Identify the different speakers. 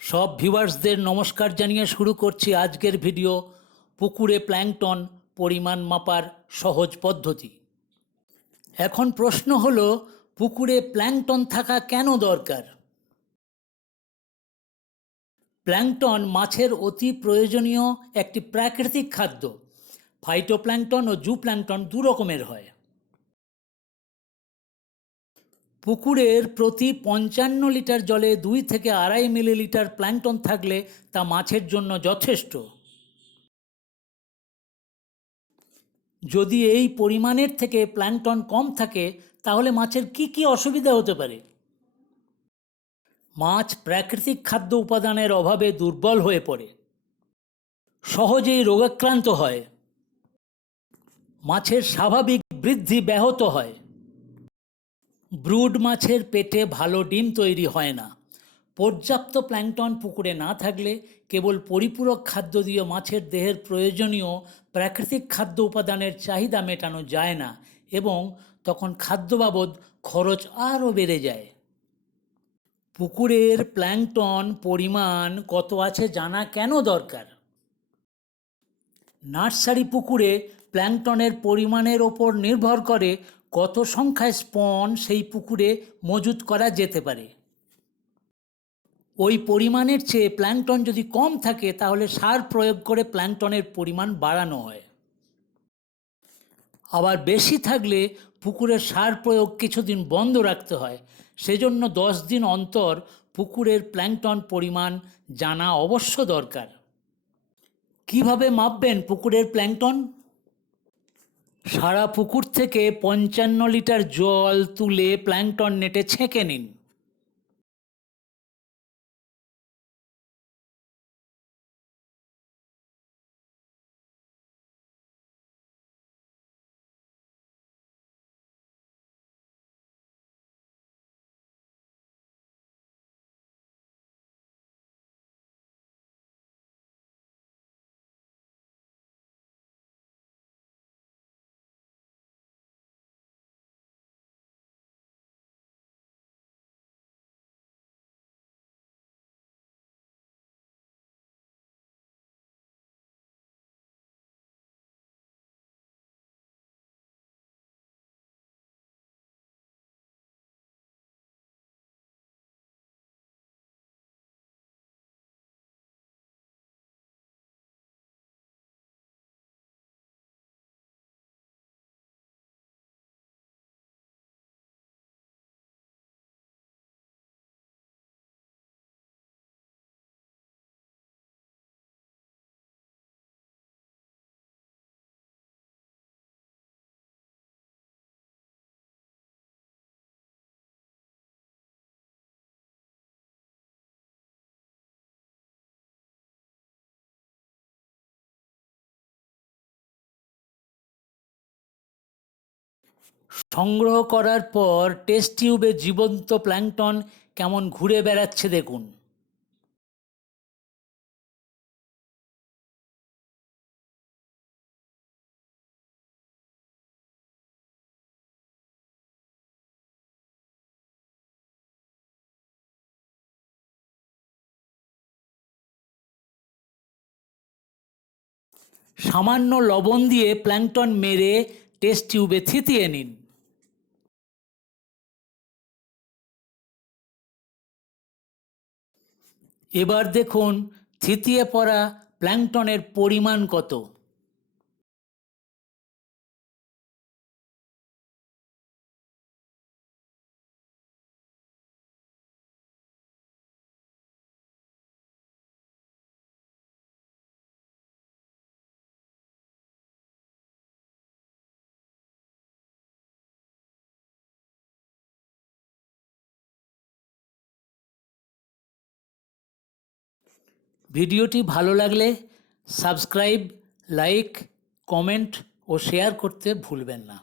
Speaker 1: সব ভিউয়ার্সদের নমস্কার জানিয়ে শুরু করছি আজকের ভিডিও পুকুরে প্ল্যাংটন পরিমাণ মাপার সহজ পদ্ধতি। এখন প্রশ্ন হলো, পুকুরে প্ল্যাংটন থাকা কেন দরকার? প্ল্যাংটন মাছের অতি প্রয়োজনীয় একটি প্রাকৃতিক খাদ্য। ফাইটোপ্ল্যাংটন ও জুপ্ল্যাংটন দু রকমের হয়। পুকুরের প্রতি পঞ্চান্ন লিটার জলে দুই থেকে আড়াই মিলিলিটার প্ল্যাংটন থাকলে তা মাছের জন্য যথেষ্ট। যদি এই পরিমাণের থেকে প্ল্যাংটন কম থাকে, তাহলে মাছের কি কি অসুবিধা হতে পারে? মাছ প্রাকৃতিক খাদ্য উপাদানের অভাবে দুর্বল হয়ে পড়ে। সহজেই রোগাক্রান্ত হয়। মাছের স্বাভাবিক বৃদ্ধি ব্যাহত হয়। ব্রুড মাছের পেটে ভালো ডিম তৈরি হয় না। পর্যাপ্ত প্ল্যাংটন পুকুরে না থাকলে কেবল পরিপূরক খাদ্য দিয়ে মাছের দেহের প্রয়োজনীয় প্রাকৃতিক খাদ্য উপাদানের চাহিদা মেটানো যায় না এবং তখন খাদ্য বাবদ খরচ আরও বেড়ে যায়। পুকুরের প্ল্যাংটন পরিমাণ কত আছে জানা কেন দরকার? নার্সারি পুকুরে প্ল্যাংটনের পরিমাণের ওপর নির্ভর করে কত সংখ্যায় স্পন সেই পুকুরে মজুত করা যেতে পারে? ওই পরিমাণের চেয়ে প্ল্যাংটন যদি কম থাকে, তাহলে সার প্রয়োগ করে প্ল্যাংটনের পরিমাণ বাড়ানো হয়। আবার বেশি থাকলে পুকুরের সার প্রয়োগ কিছুদিন বন্ধ রাখতে হয়। সেজন্য দশ দিন অন্তর পুকুরের প্ল্যাংটন পরিমাণ জানা অবশ্য দরকার। কীভাবে মাপবেন পুকুরের প্ল্যাংটন? সারা পুকুর থেকে পঞ্চান্ন লিটার জল তুলে প্ল্যাংটন নেটে ছেঁকে নিন। সংগ্রহ করার পর টেস্ট টিউবে জীবন্ত প্ল্যাংটন কেমন ঘুরে বেড়াচ্ছে দেখুন। সামান্য লবণ দিয়ে প্ল্যাংটন মেরে টেস্ট টিউবে থিতিয়ে নিন। এবার দেখুন থিতিয়ে পড়া প্ল্যাংটনের পরিমাণ কত। ভিডিওটি ভালো লাগলে সাবস্ক্রাইব লাইক কমেন্ট ও শেয়ার করতে ভুলবেন না।